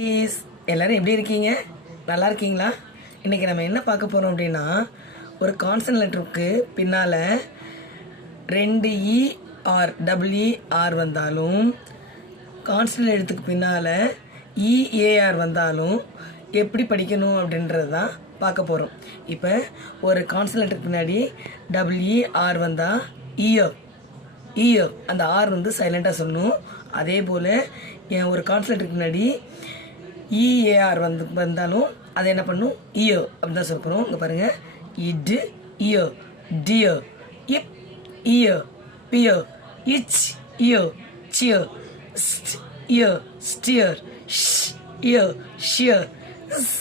Please எல்லோரும் எப்படி இருக்கீங்க? நல்லா இருக்கீங்களா? இன்றைக்கி நம்ம என்ன பார்க்க போகிறோம் அப்படின்னா, ஒரு கான்சனன்ட் லெட்டருக்கு பின்னால் 2 ER WER வந்தாலும், கான்சனன்ட் எழுத்துக்கு பின்னால் EAR வந்தாலும் எப்படி படிக்கணும் அப்படின்றது தான் பார்க்க போகிறோம். இப்போ ஒரு கான்சனன்ட் லெட்டருக்கு பின்னாடி WER வந்தால் ஈயோ அந்த ஆர் வந்து சைலண்ட்டாக சொல்லணும். அதே போல் ஒரு கான்சனன்ட்டுக்கு முன்னாடி EAR வந்தாலும் அதை என்ன பண்ணும்? ஈயோ அப்படின்னு தான் சொல்லணும். இங்கே பாருங்கள், இடு ஈயோ, டியோ, இப் ஈயோ, பியோ, இச் ஈயோ, சியோ, ஸ்ட் ஈயோ, ஸ்டியர், ஷ் ஈயோ, ஷியர், ஸ்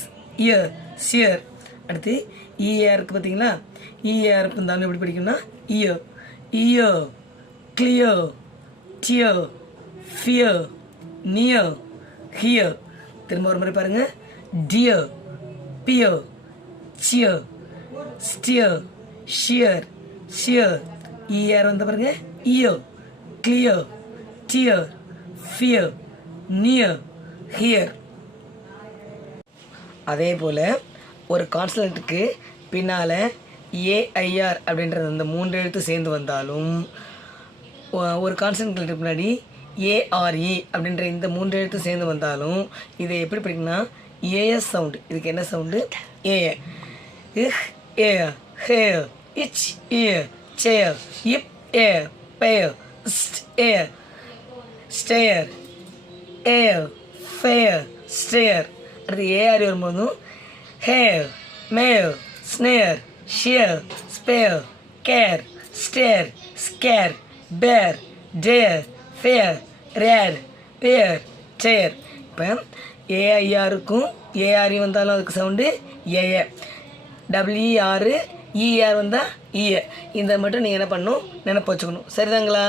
ஈயோ, சியர். அடுத்து EARக்கு பார்த்தீங்களா? EARக்கு இருந்தாலும் எப்படி படிக்கணும்னா ஈயோ, ஈயோ, கிளியோ, டியோ, ஃபியோ, நியோ, ஹியோ. திரும்ப ஒரு முறை பாருங்கள், டியோ, பியோ, சியோ, ஸ்டியோ, ஷியர், ஷியர். EAR வந்து பாருங்க, ஈயோ, கிளியோ, டியோ, ஃபியோ, நியோ, ஹியர். அதே போல் ஒரு கான்சனன்ட்டுக்கு பின்னால் AIR அப்படின்றது அந்த 3 எழுத்து சேர்ந்து வந்தாலும், ஒரு கான்சனன்ட்டுக்கு முன்னாடி ARE அப்படின்ற இந்த 3 எழுத்து சேர்ந்து வந்தாலும் இதை எப்படி படிக்கணும்னா AS சவுண்டு. இதுக்கு என்ன சவுண்டு? ஏ. இஹ் ஏ, ஹே, இச் ஏ, சே, இப் ஏ, பே, ஸ்ட் ஏ, ஸ்டேயர், ஏ, ஃபேர், ஸ்டேயர். அடுத்து ARE வரும்போதும் hare, mare, snare, shear, spare, care, stare, scare, bare, dare, fare, rare, pare, share. இப்போ AIRக்கும் ARE வந்தாலும் அதுக்கு சவுண்டு ஏஏ. WER ER வந்தால் ஈஏ. இதை மட்டும் நீங்கள் என்ன பண்ணணும்? நினைப்பு வச்சுக்கணும். சரிதாங்களா?